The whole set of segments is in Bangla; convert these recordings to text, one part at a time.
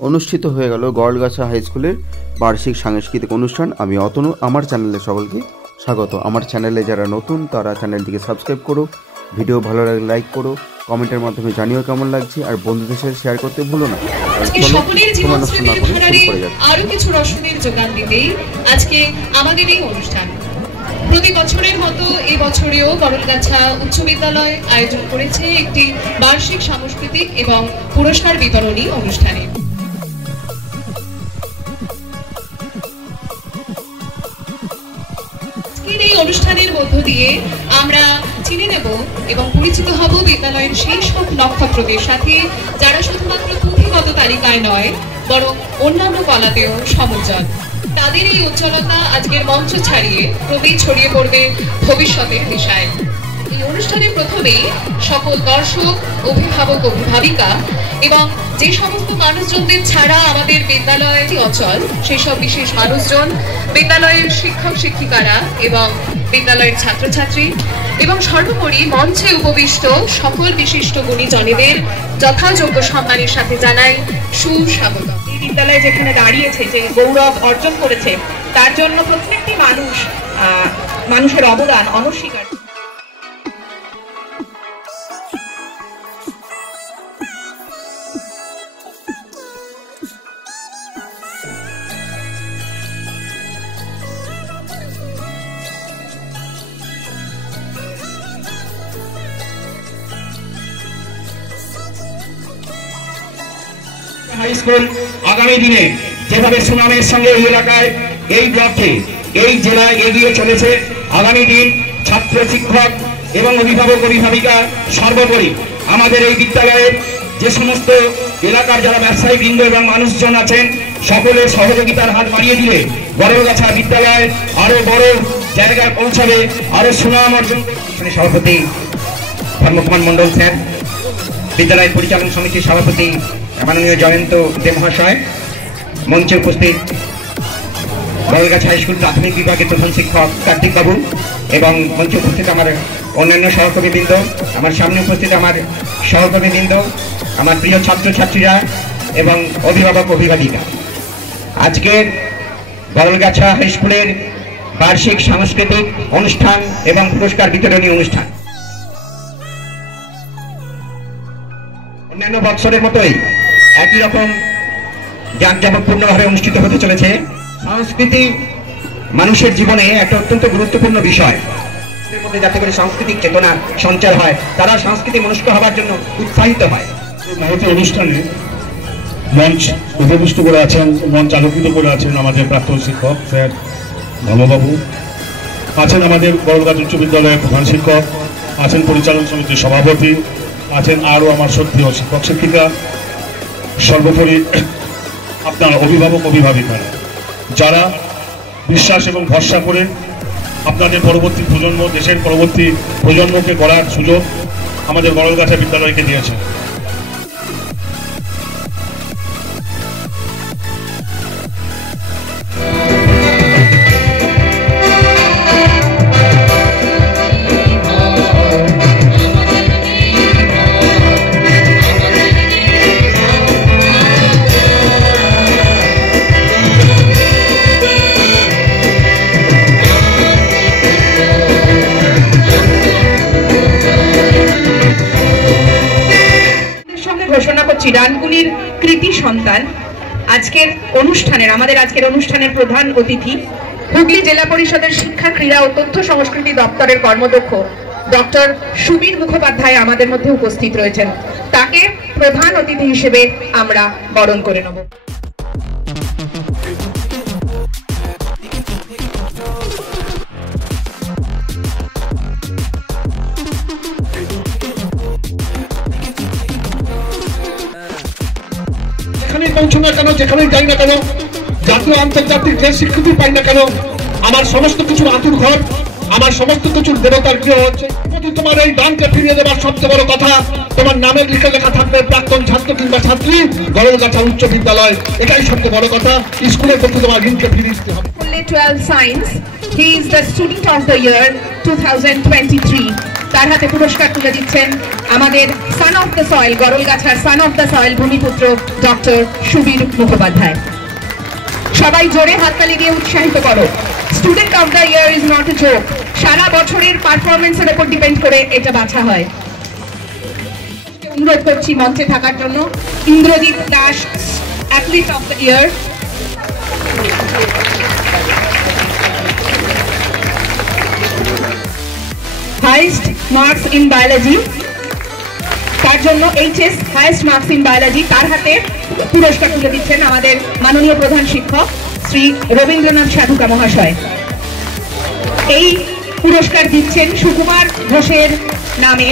অনুষ্ঠিত হয়ে গেল গড়গাছা হাই স্কুলের বার্ষিক সাংস্কৃতিক অনুষ্ঠান। আমি অতনু, আমার চ্যানেলে সকলকে স্বাগত। আমার চ্যানেলে যারা নতুন তারা চ্যানেলটিকে সাবস্ক্রাইব করো, ভিডিও ভালো লাগলে লাইক করো, কমেন্টের মাধ্যমে জানিও কেমন লাগছে, আর বন্ধুদের সাথে শেয়ার করতে ভুলো না। আরো কিছু রসনের যোগান দিতেই আজকে আমাদের এই অনুষ্ঠান। প্রতি বছরের মতো এই বছরেও গড়গাছা উচ্চ বিদ্যালয় আয়োজন করেছে একটি বার্ষিক সাংস্কৃতিক এবং পুরস্কার বিতরণী অনুষ্ঠানে। এই অনুষ্ঠানের মধ্য দিয়ে আমরা চিনে নেব এবং পরিচিত হব বিদ্যালয়ের সেই সব নক্ষত্রদের সাথে যারা শুধুমাত্র পুঁথিগত তালিকায় নয় বরং অন্যান্য কলাতেও সমুজ্জ্বল। তাদের এই উজ্জ্বলতা আজকের মঞ্চ ছাড়িয়ে ক্রমেই ছড়িয়ে পড়বে ভবিষ্যতের দিশায়। এই অনুষ্ঠানে প্রথমেই সকল দর্শক, অভিভাবক, অভিভাবিকা এবং যে সমস্ত মানুষজনদের ছাড়া আমাদের বিদ্যালয় অচল সেই সব বিশেষ মানুষজন, বিদ্যালয়ের শিক্ষক শিক্ষিকারা এবং বিদ্যালয়ের ছাত্রছাত্রী এবং সর্বোপরি মঞ্চে উপবিষ্ট সকল বিশিষ্ট গুণীজনেদের যথাযোগ্য সম্মানের সাথে জানাই সুস্বাগত। এই বিদ্যালয় যেখানে দাঁড়িয়েছে, যে গৌরব অর্জন করেছে, তার জন্য প্রত্যেকটি মানুষের অবদান অনস্বীকার্য। হাই স্কুল আগামী দিনে যেভাবে সুনামের সঙ্গে এই এলাকায়, এই ব্লকে, এই জেলায় এগিয়ে চলেছে, আগামী দিন ছাত্র শিক্ষক এবং অভিভাবক অভিভাবিকা সর্বোপরি আমাদের এই বিদ্যালয়ের যে সমস্ত এলাকার যারা ব্যবসায়ী বৃন্দ এবং মানুষজন আছেন, সকলের সহযোগিতার হাত বাড়িয়ে দিলে গড়গাছা বিদ্যালয় আরো বড় জায়গায় পৌঁছাবে, আরো সুনাম অর্জন। সভাপতি ধর্মকুমার মন্ডল স্যার, বিদ্যালয় পরিচালন সমিতির সভাপতি মাননীয় জয়ন্ত দে মহাশয়, মঞ্চে উপস্থিত গড়গাছা হাই স্কুল প্রাথমিক বিভাগের প্রধান শিক্ষক কার্তিক বাবু এবং মঞ্চে উপস্থিত আমার অন্যান্য সহকর্মীবৃন্দ, আমার সামনে উপস্থিত আমার সহকর্মীবৃন্দ, আমার প্রিয় ছাত্রছাত্রীরা এবং অভিভাবক অভিভাবিকা, আজকের গড়গাছা হাই স্কুলের বার্ষিক সাংস্কৃতিক অনুষ্ঠান এবং পুরস্কার বিতরণী অনুষ্ঠান অন্যান্য বৎসরের মতোই একই রকম জাঁকজমকপূর্ণভাবে অনুষ্ঠিত হতে চলেছে। সংস্কৃতি মানুষের জীবনে একটা অত্যন্ত গুরুত্বপূর্ণ বিষয়। যাতে করে সাংস্কৃতিক চেতনা সঞ্চার হয়, তারা সংস্কৃতি মনস্ক হওয়ার জন্য উৎসাহিত হয়। মহতি অনুষ্ঠানে মঞ্চ উপবিষ্ট করে আছেন, মঞ্চ আলোকিত করে আছেন আমাদের প্রাক্তন শিক্ষক স্যার ধর্মবাবু, আছেন আমাদের গড়গাছা উচ্চ বিদ্যালয়ের প্রধান শিক্ষক, আছেন পরিচালন সমিতির সভাপতি, আছেন আরও আমার শ্রদ্ধেয় শিক্ষক শিক্ষিকা, সর্বোপরি আপনার অভিভাবক অভিভাবিকারা, যারা বিশ্বাস এবং ভরসা করে আপনাদের পরবর্তী প্রজন্ম, দেশের পরবর্তী প্রজন্মকে গড়ার সুযোগ আমাদের গড়গাছা বিদ্যালয়কে দিয়েছে। ডানকুনির কৃতি সন্তান আজকের অনুষ্ঠানের প্রধান অতিথি, হুগলি জেলা পরিষদের শিক্ষা, ক্রীড়া ও তথ্য সংস্কৃতি দপ্তরের কর্মদক্ষ ডক্টর সুবীর মুখোপাধ্যায় আমাদের মধ্যে উপস্থিত রয়েছেন। তাকে প্রধান অতিথি হিসেবে আমরা বরণ করে নেব। পৌঁছো না কেন, যেখানে যাই না কেন, জাতীয় আন্তর্জাতিক যে স্বীকৃতি পাই না কেন, আমার সমস্ত কিছু আতুর ঘর, আমার সমস্ত কিছুর দেবতার গৃহ হচ্ছে। তোমার এই দানকে ফিরিয়ে দেওয়ার সবচেয়ে বড় কথা, তোমার নামের লিখে লেখা থাকবে প্রাক্তন ছাত্র কিংবা ছাত্রী গড়গাছা উচ্চ বিদ্যালয়, এটাই সবচেয়ে বড় কথা। স্কুলের প্রতি তোমার ঋণকে ফিরিয়ে দিতে হবে। 12 Science, he is the student of the year 2023. তার হাতে পুরস্কার তুলে দিচ্ছেন আমাদের সান অফ দ্য সয়েল, গরলগাছার সান অফ দ্য সয়েল ভূমিপুত্র ডক্টর সুবীর মুখোপাধ্যায়। সবাই জোরে হাততালি দিয়ে উৎসাহিত করো। Student of the year is not a joke. সারা বছরের পারফরমেন্সের উপর ডিপেন্ড করে এটা বাছা হয়। অনুরোধ করছি মঞ্চে থাকার জন্য Indrajit Das, athlete of the year. Highest marks in biology, তার জন্য HS highest marks in biology, তার হাতে পুরস্কার তুলে দিচ্ছেন আমাদের মাননীয় প্রধান শিক্ষক শ্রী রবীন্দ্রনাথ সাধুকা মহাশয়। এই পুরস্কার দিচ্ছেন সুকুমার ঘোষের নামে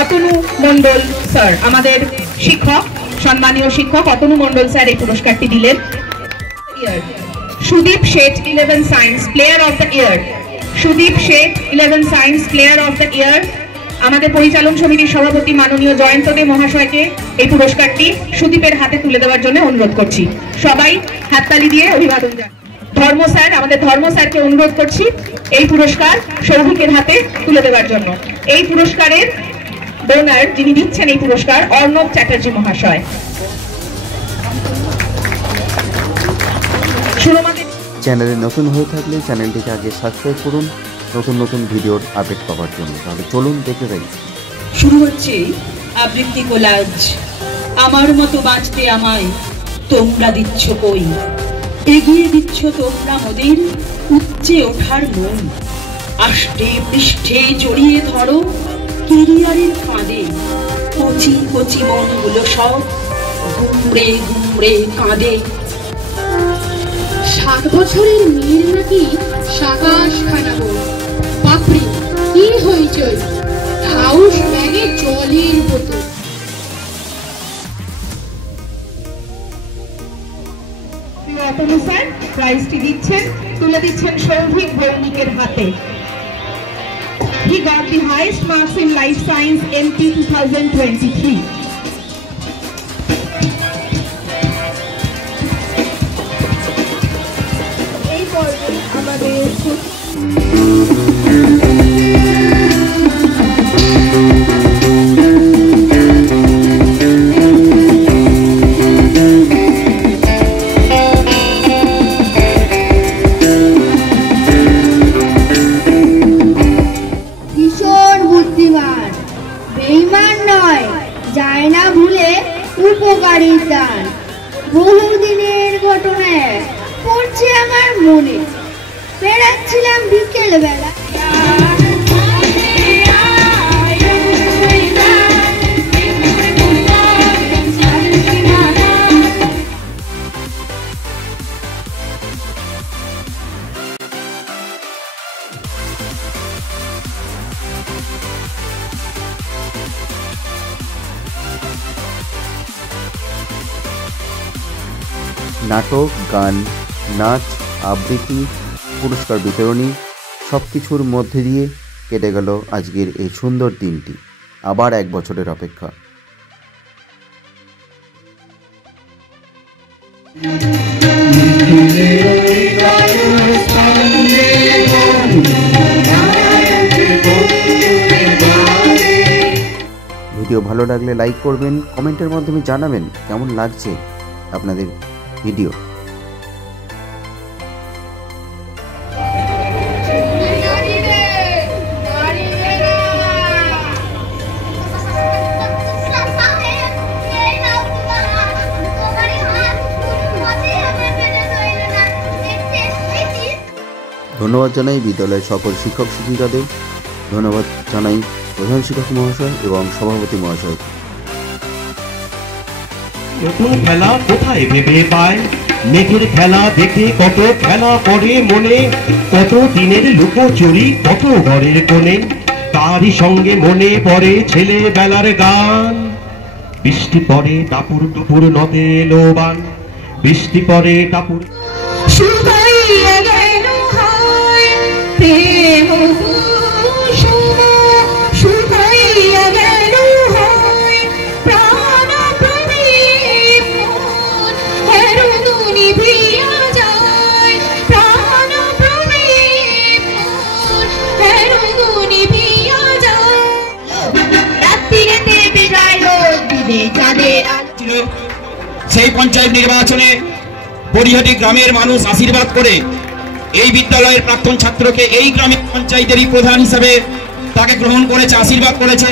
অতনু মণ্ডল স্যার, আমাদের শিক্ষক, সম্মানীয় শিক্ষক অতনু মণ্ডল স্যার এই পুরস্কারটি দিলেন। Sudip Seth 11 science player of the year, Sudip Seth 11 science player of the ইয়ার। আমাদের পরিচালন সমিতির সভাপতি মাননীয় জয়ন্ত দে মহাশয়কে এই পুরস্কারটি সুদীপের হাতে তুলে দেওয়ার জন্য অনুরোধ করছি। সবাই হাততালি দিয়ে অভিবাদন জানান। ধর্ম স্যার, আমাদের ধর্ম স্যারকে অনুরোধ করছি এই পুরস্কার সৌভিকের হাতে তুলে দেওয়ার জন্য। এই পুরস্কারের ডোনার, যিনি দিচ্ছেন এই পুরস্কার, অর্ণব চ্যাটার্জি মহাশয়। চ্যানেলে নতুন হয়ে থাকলে চ্যানেলটিকে আগে সাবস্ক্রাইব করুন নতুন নতুন ভিডিওর আপডেট পাওয়ার জন্য। তাহলে চলুন দেখে যাই। শুরু হচ্ছে আবৃত্তি কোলাজ। আমার মতো বাঁচতে আমায় তোমরা দিচ্ছ কই, এগিয়ে দিচ্ছ তোমরা মোদের উচ্চে ওঠার মন। আষ্টে পৃষ্ঠে জড়িয়ে ধরো কেরিয়ারের কাঁধে, কচি কচি মনগুলো সব গুমড়ে গুমড়ে কাঁদে। 7 বছরের মেয়ের নাকি সাতাশ খানা বই, বাপরে কি হইচই, হাউস ব্যাগে জলের বোতল। অতনু স্যার প্রাইজটি দিচ্ছেন, তুলে দিচ্ছেন সৌভিক ভৌমিকের হাতে। He got the highest marks in Life Science MP 2023. এই পর্বে আমাদের যায় না ভুলে উপকারীর দান। বহুদিনের ঘটনা পড়ছে আমার মনে, বেড়াচ্ছিলাম বিকেল বেলা, নাটক, গান, নাচ, আবৃত্তি, পুরস্কার বিতরণী সব কিছুর মধ্যে দিয়ে কেটে গেল আজকের এই সুন্দর দিনটি। আবার 1 বছরের অপেক্ষা। ভিডিও ভালো লাগলে লাইক করবেন, কমেন্টের মাধ্যমে জানাবেন কেমন লাগছে আপনাদের ভিডিও। ধন্যবাদ জানাই বিদ্যালয়ের সকল শিক্ষক শিক্ষিকাদের, ধন্যবাদ জানাই প্রধান শিক্ষক মহাশয় এবং সভাপতি মহাশয়। নতুন খেলা কোথায় ভেবে পায়, মেঘের খেলা দেখে কত খেলা পড়ে মনে, কত দিনের লুকোচুরি কত ঘরের কোণে, তারই সঙ্গে মনে পড়ে ছেলেবেলার গান। বৃষ্টি পড়ে টাপুর টুপুর নদে লোবান, বৃষ্টি পড়ে টাপুর সেই পঞ্চায়েত নির্বাচনে বড়িহাটি গ্রামের মানুষ আশীর্বাদ করে এই বিদ্যালয়ের প্রাক্তন ছাত্রকে এই গ্রামের পঞ্চায়েতেরই প্রধান হিসেবে তাকে গ্রহণ করেছে, আশীর্বাদ করেছে।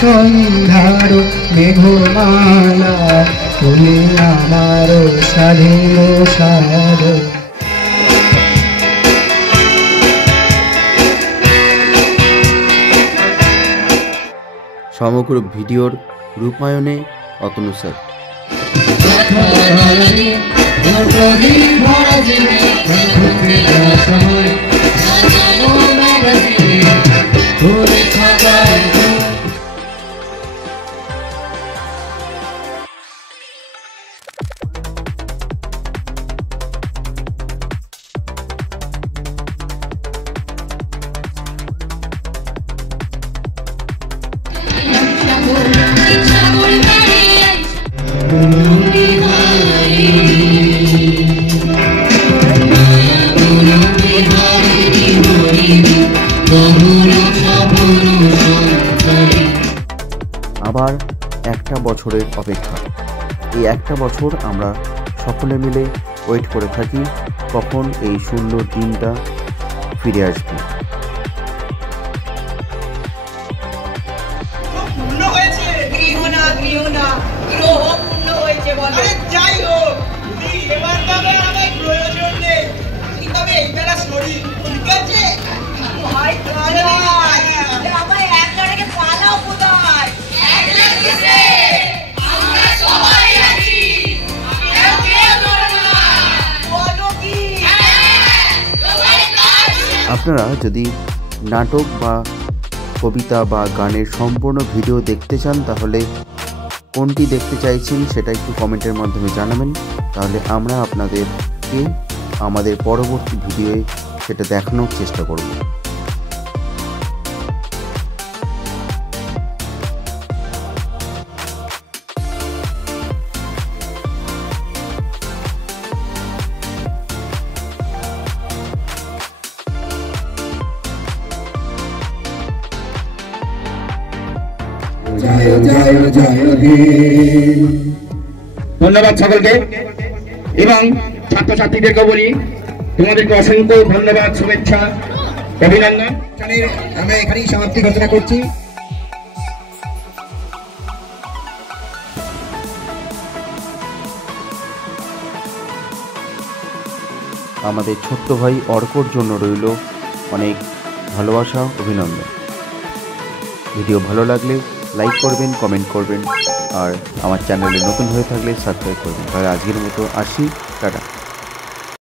সন্ধ্যার মেঘমালা তুমি আমার স্বাধীন সাধ। সমগ্র ভিডিওর রূপায়ণে অতনু স্যার। আবার একটা বছরের অপেক্ষা। এই একটা বছর আমরা সকলে মিলে ওয়েট করে থাকি কখন এই সুন্দর দিনটা ফিরে আসবে। আপনারা যদি নাটক বা কবিতা বা গানের সম্পূর্ণ ভিডিও দেখতে চান তাহলে কোনটি দেখতে চাইছেন সেটা একটু কমেন্টের মাধ্যমে জানাবেন, তাহলে আমরা আপনাদেরকে আমাদের পরবর্তী ভিডিওয়ে সেটা দেখানোর চেষ্টা করব। ধন্যবাদ সকলকে এবং ছাত্রছাত্রীদেরকে বলি তোমাদেরকে অসংখ্য ধন্যবাদ, শুভেচ্ছা, অভিনন্দন। আমি এখানেই সমাপ্তি ঘোষণা করছি। আমাদের ছোট্ট ভাই অর্কর জন্য রইল অনেক ভালোবাসা, অভিনন্দন। ভিডিও ভালো লাগলে লাইক করবেন, কমেন্ট করবেন, আর আমার চ্যানেলে নতুন হয়ে থাকলে সাবস্ক্রাইব করবেন। তাহলে আজকের মতো আসি, টাটা।